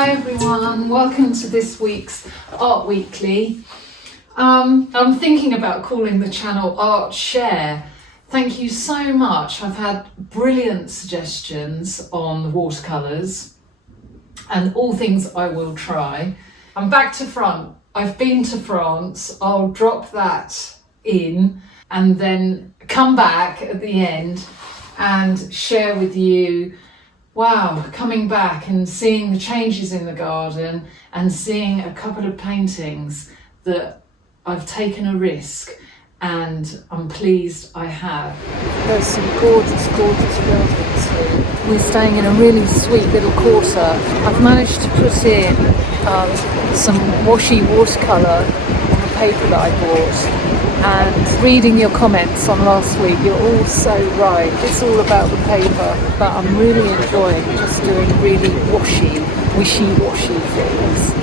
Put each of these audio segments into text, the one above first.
Hi everyone, welcome to this week's Art Weekly. I'm thinking about calling the channel Art Share. Thank you so much. I've had brilliant suggestions on the watercolours and all things I will try. I'm back to front. I've been to France. I'll drop that in and then come back at the end and share with you, wow, coming back and seeing the changes in the garden and seeing a couple of paintings that I've taken a risk and I'm pleased I have. There's some gorgeous, gorgeous buildings here. We're staying in a really sweet little quarter. I've managed to put in some washy watercolour on the paper that I bought. And reading your comments on last week, you're all so right. It's all about the paper, but I'm really enjoying just doing really wishy-washy things.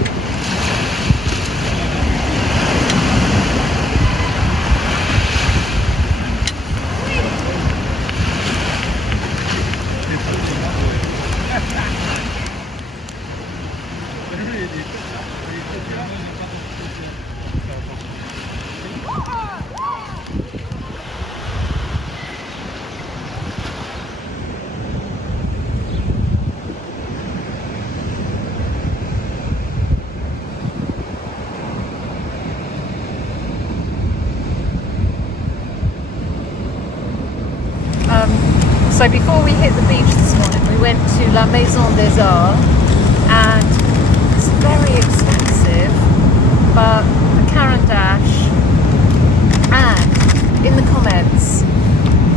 So before we hit the beach this morning, we went to La Maison des Arts, and it's very expensive, but the Caran d'Ache, and in the comments,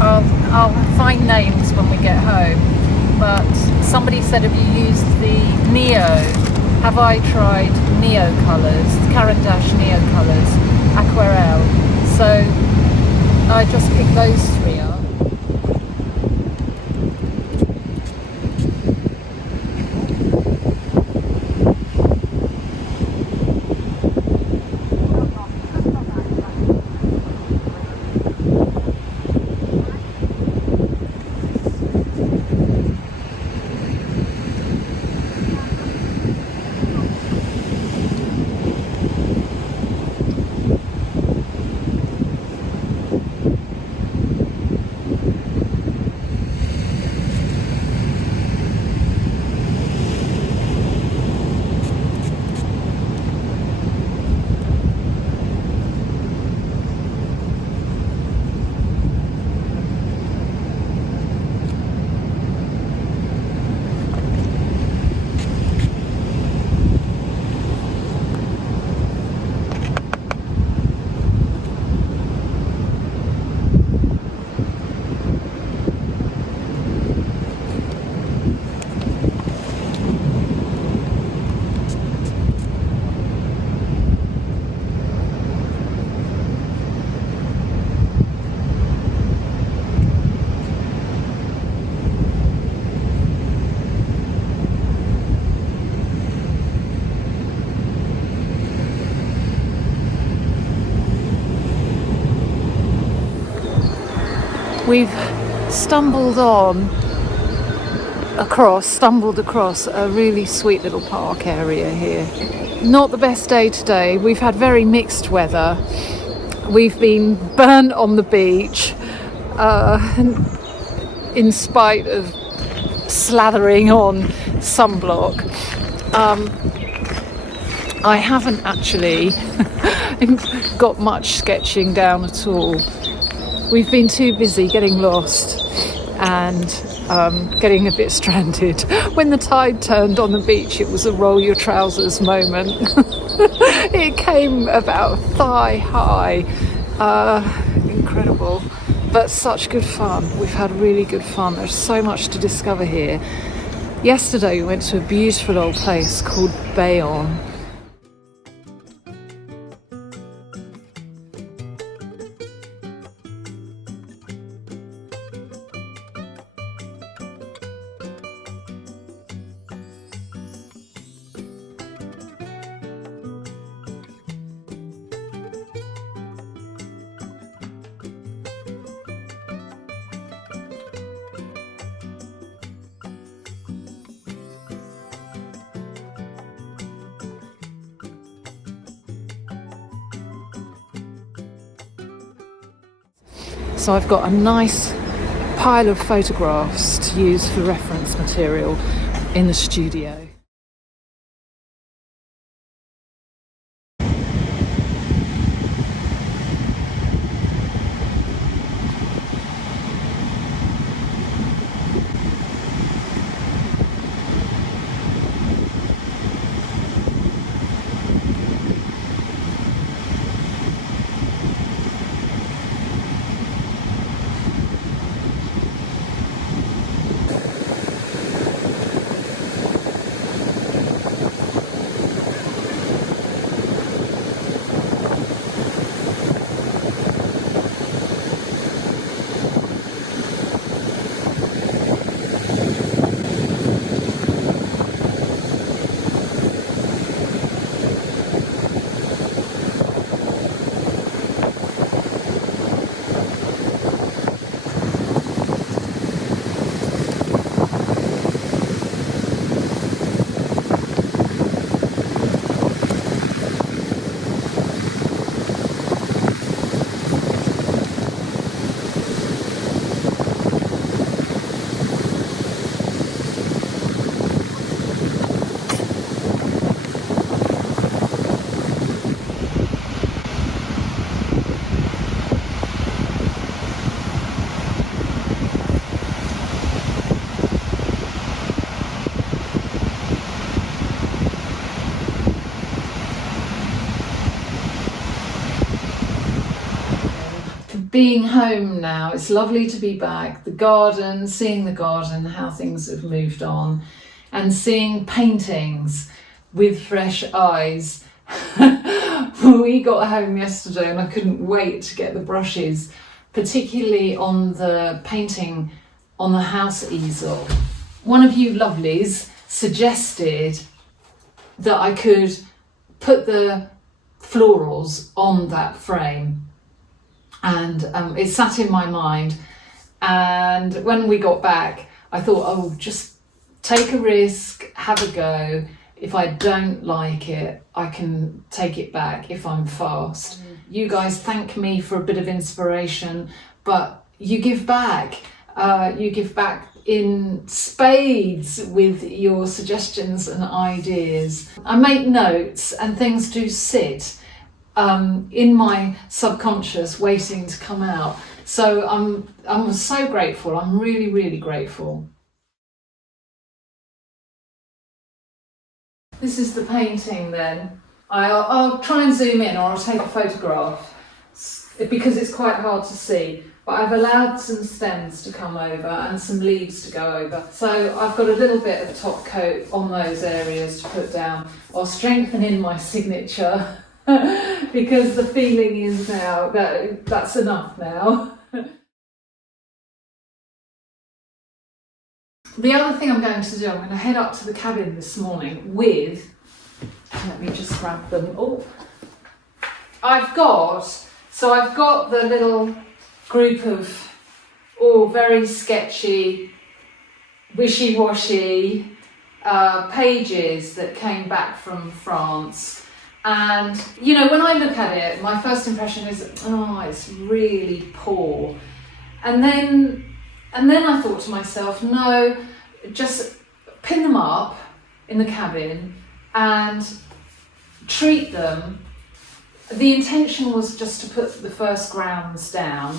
I'll find names when we get home, but somebody said, have you used the Neo? Have I tried Neo colours, the Caran d'Ache Neo colours, Aquarelle? So I just picked those three up. We've stumbled across a really sweet little park area here. Not the best day today. We've had very mixed weather. We've been burnt on the beach in spite of slathering on sunblock. I haven't actually got much sketching down at all. We've been too busy getting lost and getting a bit stranded. When the tide turned on the beach, it was a roll your trousers moment. It came about thigh high. Incredible, but such good fun. We've had really good fun. There's so much to discover here. Yesterday we went to a beautiful old place called Bayonne. So I've got a nice pile of photographs to use for reference material in the studio. Being home now, it's lovely to be back. The garden, seeing the garden, how things have moved on, and seeing paintings with fresh eyes. We got home yesterday and I couldn't wait to get the brushes, particularly on the painting on the house easel. One of you lovelies suggested that I could put the florals on that frame. And it sat in my mind, and when we got back I thought, oh, just take a risk, have a go. If I don't like it, I can take it back if I'm fast. You guys thank me for a bit of inspiration, but you give back. You give back in spades with your suggestions and ideas. I make notes and things do sit in my subconscious waiting to come out. So I'm so grateful. I'm really, really grateful. This is the painting then. I'll try and zoom in, or I'll take a photograph because it's quite hard to see. But I've allowed some stems to come over and some leaves to go over. So I've got a little bit of top coat on those areas to put down. I'll strengthen in my signature because the feeling is now that that's enough now. The other thing I'm going to do, I'm going to head up to the cabin this morning with, let me just grab them. Oh, I've got the little group of very sketchy, wishy-washy pages that came back from France. And you know, when I look at it, my first impression is, oh, it's really poor. And then I thought to myself, no, just pin them up in the cabin and treat them. The intention was just to put the first grounds down,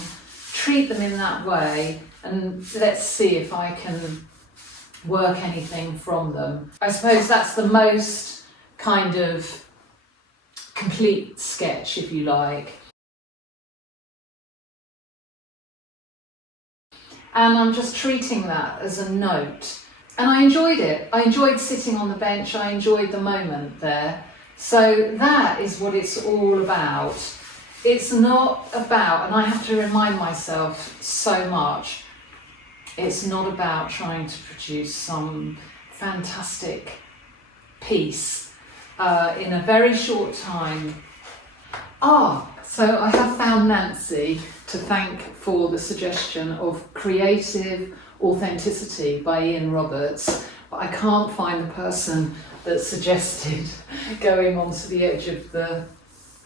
treat them in that way, and let's see if I can work anything from them. I suppose that's the most kind of complete sketch, if you like. And I'm just treating that as a note. And I enjoyed it. I enjoyed sitting on the bench. I enjoyed the moment there. So that is what it's all about. It's not about, and I have to remind myself so much, it's not about trying to produce some fantastic piece in a very short time. So I have found Nancy to thank for the suggestion of Creative Authenticity by Ian Roberts, but I can't find the person that suggested going onto the edge of the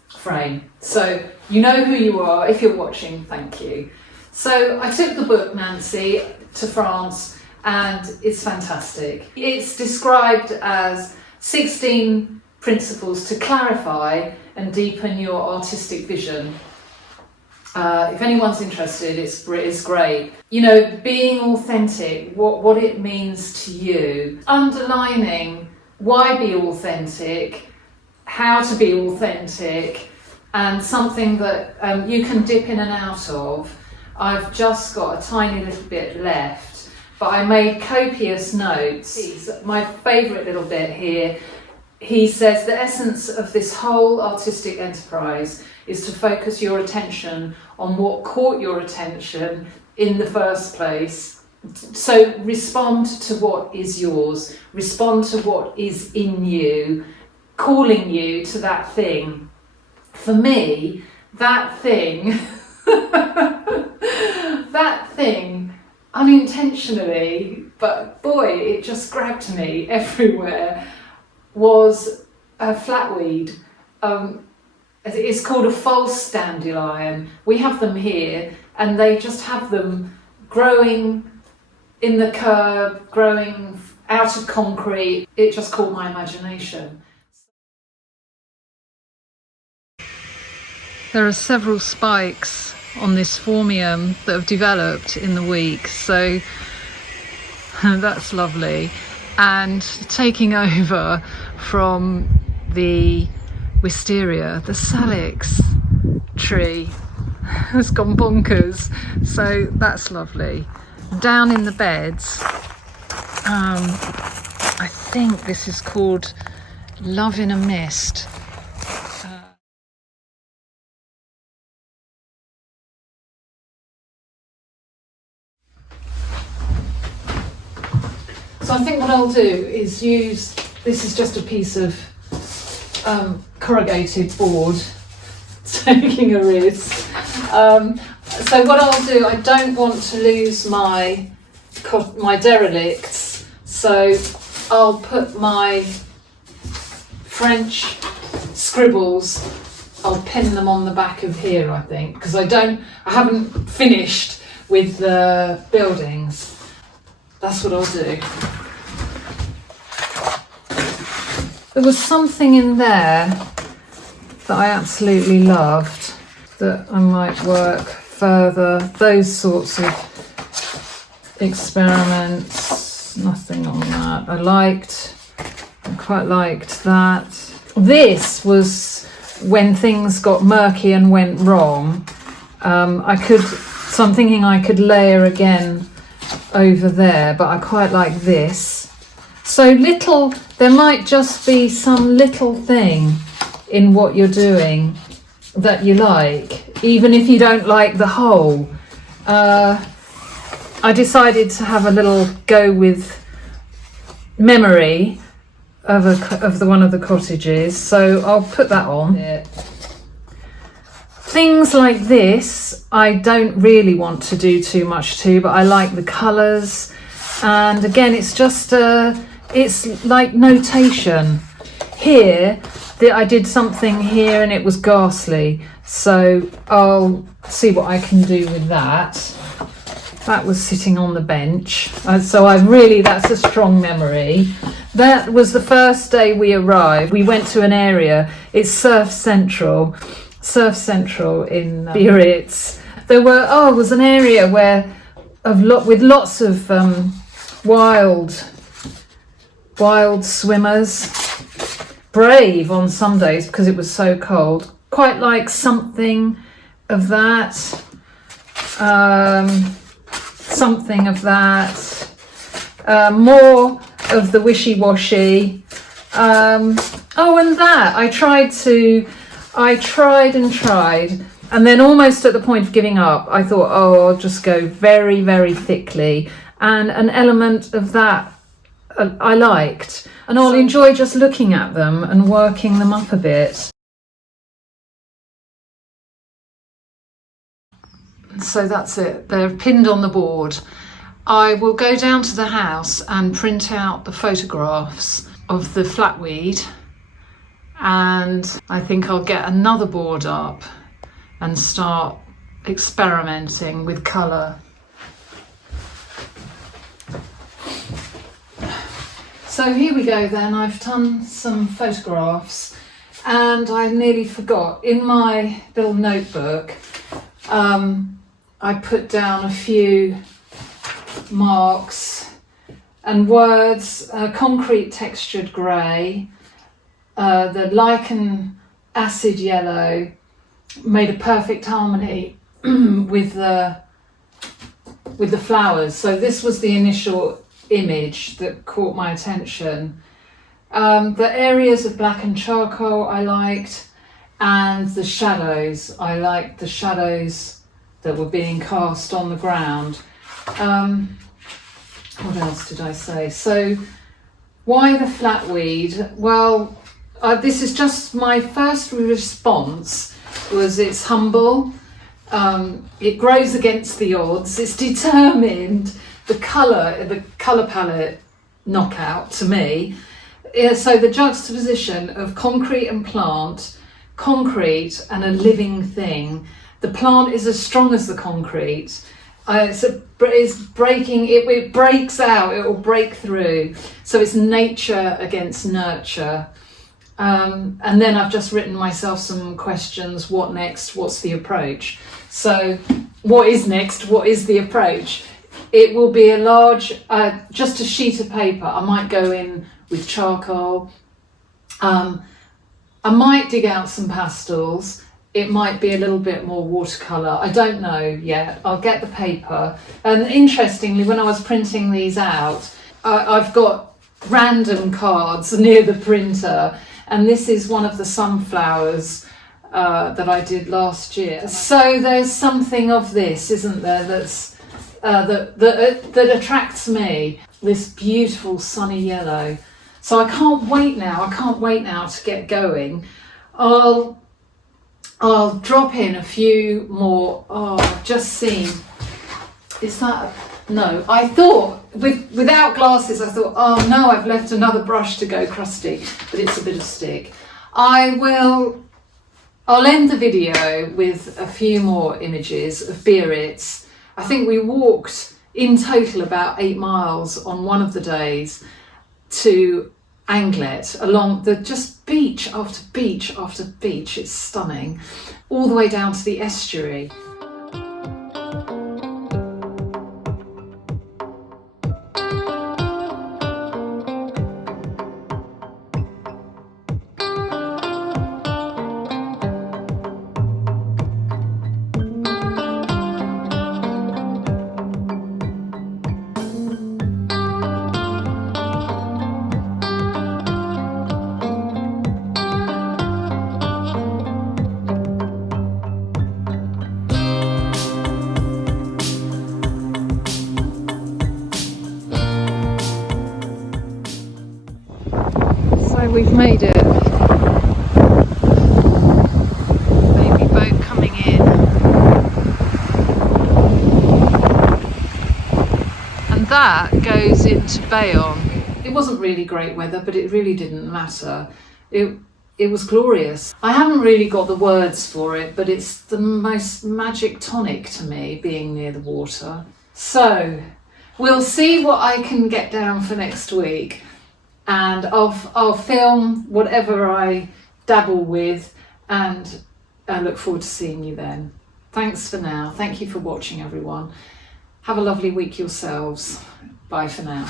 frame. So you know who you are. If you're watching, thank you. So I took the book, Nancy, to France, and it's fantastic. It's described as 16 principles to clarify and deepen your artistic vision. If anyone's interested, it's great. You know, being authentic, what it means to you, underlining why be authentic, how to be authentic, and something that you can dip in and out of. I've just got a tiny little bit left, but I made copious notes. My favourite little bit here, he says the essence of this whole artistic enterprise is to focus your attention on what caught your attention in the first place. So respond to what is yours, respond to what is in you, calling you to that thing. For me, that thing, that thing, unintentionally, but boy, it just grabbed me everywhere, was a flatweed. It's called a false dandelion. We have them here, and they just have them growing in the curb, growing out of concrete. It just caught my imagination. There are several spikes on this formium that have developed in the week, so that's lovely. And taking over from the wisteria, the salix tree has gone bonkers, so that's lovely. Down in the beds, I think this is called Love in a Mist. So I think what I'll do is use, this is just a piece of corrugated board, taking a risk. So what I'll do, I don't want to lose my derelicts, so I'll put my French scribbles, I'll pin them on the back of here, I think, because I haven't finished with the buildings. That's what I'll do. There was something in there that I absolutely loved, that I might work further. Those sorts of experiments, nothing on that. I quite liked that. This was when things got murky and went wrong. So I'm thinking I could layer again over there, but I quite like this. So there might just be some little thing in what you're doing that you like, even if you don't like the whole. I decided to have a little go with memory of one of the cottages, so I'll put that on. Things like this, I don't really want to do too much to, but I like the colours. And again, it's just it's like notation. Here, I did something here and it was ghastly, so I'll see what I can do with that. That was sitting on the bench, so that's a strong memory. That was the first day we arrived. We went to an area, it's Surf Central in Biarritz. There was an area with lots of wild swimmers, brave on some days because it was so cold. Quite like something of that, more of the wishy-washy. And that I tried and tried, and then almost at the point of giving up, I thought, I'll just go very, very thickly. And an element of that I liked, and I'll enjoy just looking at them and working them up a bit. So that's it, they're pinned on the board. I will go down to the house and print out the photographs of the flatweed, and I think I'll get another board up and start experimenting with colour. So here we go then. I've done some photographs and I nearly forgot. In my little notebook, I put down a few marks and words. Concrete textured grey, the lichen acid yellow made a perfect harmony with the flowers. So this was the initial image that caught my attention. The areas of black and charcoal I liked, and the shadows. I liked the shadows that were being cast on the ground. What else did I say? So why the flatweed? Well, this is just my first response was it's humble, it grows against the odds, it's determined. The colour palette knockout to me. So the juxtaposition of concrete and plant, concrete and a living thing. The plant is as strong as the concrete. It's breaking, it breaks out, it will break through. So it's nature against nurture. And then I've just written myself some questions. What next? What's the approach? So what is next? What is the approach? It will be a large, just a sheet of paper. I might go in with charcoal. I might dig out some pastels. It might be a little bit more watercolour. I don't know yet. I'll get the paper. And interestingly, when I was printing these out, I've got random cards near the printer. And this is one of the sunflowers that I did last year. So there's something of this, isn't there, that's that attracts me, this beautiful sunny yellow. So I can't wait now to get going. I'll drop in a few more. Oh, I've just seen, is that, no, I thought, without glasses, I thought, oh no, I've left another brush to go crusty, but it's a bit of stick. I'll end the video with a few more images of Biarritz. I think we walked in total about 8 miles on one of the days to Anglet, along the just beach after beach after beach. It's stunning, all the way down to the estuary. We've made it. Baby boat coming in. And that goes into Bayonne. It wasn't really great weather, but it really didn't matter. It was glorious. I haven't really got the words for it, but it's the most magic tonic to me, being near the water. So we'll see what I can get down for next week. And I'll film whatever I dabble with, and I look forward to seeing you then. Thanks for now. Thank you for watching, everyone. Have a lovely week yourselves. Bye for now.